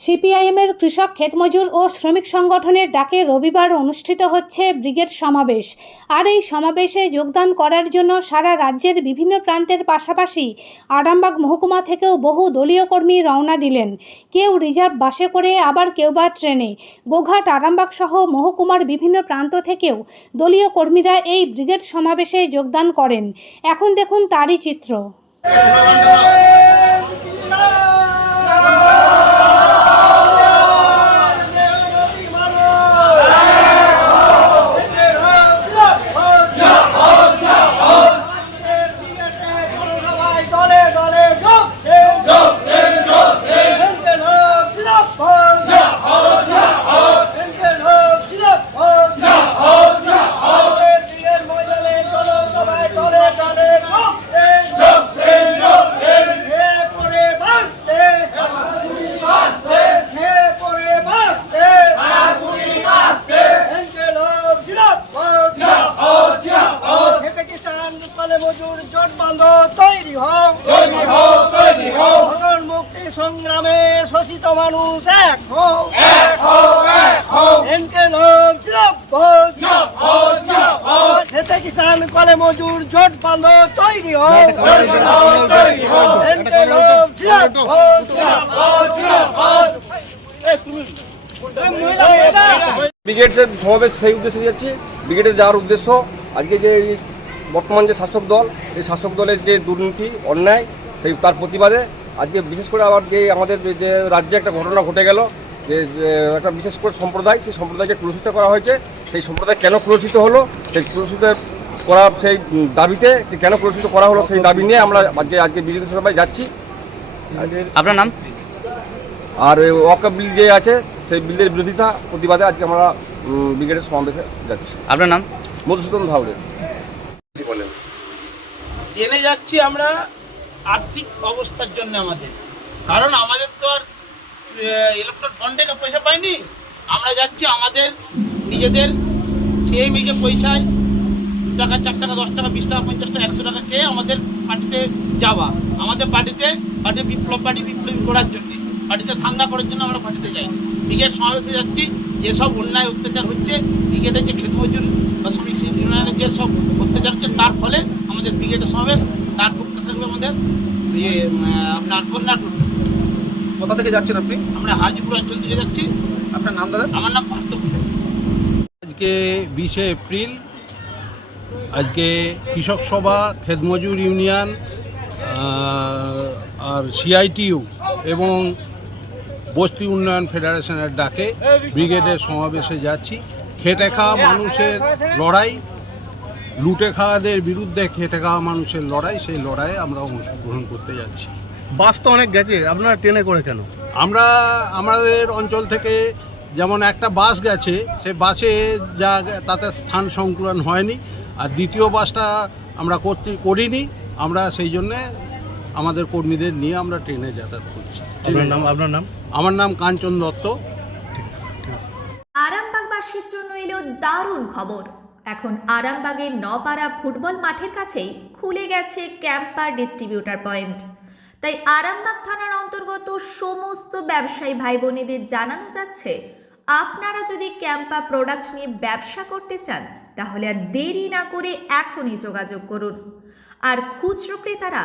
সিপিআইএমের কৃষক ক্ষেতমজুর ও শ্রমিক সংগঠনের ডাকে রবিবার অনুষ্ঠিত হচ্ছে ব্রিগেড সমাবেশ। আর এই সমাবেশে যোগদান করার জন্য সারা রাজ্যের বিভিন্ন প্রান্তের পাশাপাশি আরামবাগ মহকুমা থেকেও বহু দলীয় কর্মী রওনা দিলেন। কেউ রিজার্ভ বাসে করে, আবার কেউ বা ট্রেনে। গোঘাট, আরামবাগ সহ মহকুমার বিভিন্ন প্রান্ত থেকেও দলীয় কর্মীরা এই ব্রিগেড সমাবেশে যোগদান করেন। এখন দেখুন তারই চিত্র। বান্ধ তৈরি হোক। ভগবান মুক্তি সংগ্রামে শোষিত মানুষ এক হোক। এনকে লোক জিরাফত খেতে কিষান কলে মজুর জোট বান্ধ তৈরি হোক। এনকে লোক জিরাফত ব্রিগেডের সমাবেশ সেই উদ্দেশ্যে যাচ্ছি। ব্রিগেডে যাওয়ার উদ্দেশ্য আজকে যে বর্তমান যে শাসক দল এই শাসক দলের যে দুর্নীতি অন্যায় সেই তার প্রতিবাদে আজকে বিশেষ করে আবার যে আমাদের যে রাজ্যে একটা ঘটনা ঘটে গেল যে একটা বিশেষ করে সম্প্রদায় সেই সম্প্রদায়কে ক্রুশিত করা হয়েছে। সেই সম্প্রদায় কেন ক্রুশিত হলো? সেই ক্রুশিত করা সেই দাবিতে কেন ক্রুশিত করা হলো সেই দাবি নিয়ে আমরা আজকে আজকে বিজেপি সভায় যাচ্ছি। আপনার নাম? আর ওয়াকআপ বিল যে আছে সেই বিলের বিরোধিতা প্রতিবাদে আজকে আমরা ব্রিগেডের সমাবেশে যাচ্ছি। আপনার নাম? মধুসূদন ধাউড়ে। জেনে যাচ্ছি আমরা আর্থিক অবস্থার জন্য আমাদের। কারণ আমাদের তো আর ইলেকট্রন তো পয়সা পাইনি। আমরা যাচ্ছি আমাদের নিজেদের চেয়ে মিজে পয়সায়। দু টাকা, চার টাকা, দশ টাকা, বিশ টাকা, পঞ্চাশ টাকা, একশো টাকা চেয়ে আমাদের পার্টিতে যাওয়া। আমাদের পার্টিতে, পার্টি বিপ্লব, পার্টি বিপ্লবী করার জন্য। পার্টিতে ঠান্ডা করার জন্য আমরা পার্টিতে যাই। ব্রিগেড সমাবেশে যাচ্ছি যেসব অন্যায় অত্যাচার হচ্ছে ব্রিগেডের যে ক্ষেত মজুর বা শ্রমিক ইউনিয়নের যে সব অত্যাচার হচ্ছে তার ফলে আমাদের ব্রিগেডের সমাবেশ তার পক্ষে থাকবে আমাদের ইয়ে আপনার কন্যা কোথা থেকে যাচ্ছেন আপনি? আমরা হাজিপুর অঞ্চল থেকে যাচ্ছি। আপনার নাম দাদা? আমার নাম পার্থ। আজকে বিশে এপ্রিল আজকে কৃষক সভা খেতমজুর ইউনিয়ন আর সিআইটিইউ এবং বস্তি উন্নয়ন ফেডারেশনের ডাকে ব্রিগেডের সমাবেশে যাচ্ছি। খেটে খাওয়া মানুষের লড়াই লুটে খাওয়াদের বিরুদ্ধে খেটে খাওয়া মানুষের লড়াই সেই লড়াইয়ে আমরা অংশগ্রহণ করতে যাচ্ছি। বাস তো অনেক গেছে আপনারা ট্রেনে করে কেন? আমরা আমাদের অঞ্চল থেকে যেমন একটা বাস গেছে সে বাসে যা তাতে স্থান সংকুলন হয়নি। আর দ্বিতীয় বাসটা আমরা করতে করিনি। আমরা সেই জন্যে আমাদের কর্মীদের নিয়ে আমরা ট্রেনে যাতায়াত করছি। আপনার নাম আপনার নাম? আমার নাম কাঞ্চন দত্ত। আরামবাগবাসীর জন্য এলো দারুণ খবর। এখন আরামবাগের নপাড়া ফুটবল মাঠের কাছেই খুলে গেছে ক্যাম্পার ডিস্ট্রিবিউটার পয়েন্ট। তাই আরামবাগ থানার অন্তর্গত সমস্ত ব্যবসায়ী ভাই বোনেদের জানানো যাচ্ছে আপনারা যদি ক্যাম্পা প্রোডাক্ট নিয়ে ব্যবসা করতে চান তাহলে আর দেরি না করে এখনই যোগাযোগ করুন। আর খুচরো ক্রেতারা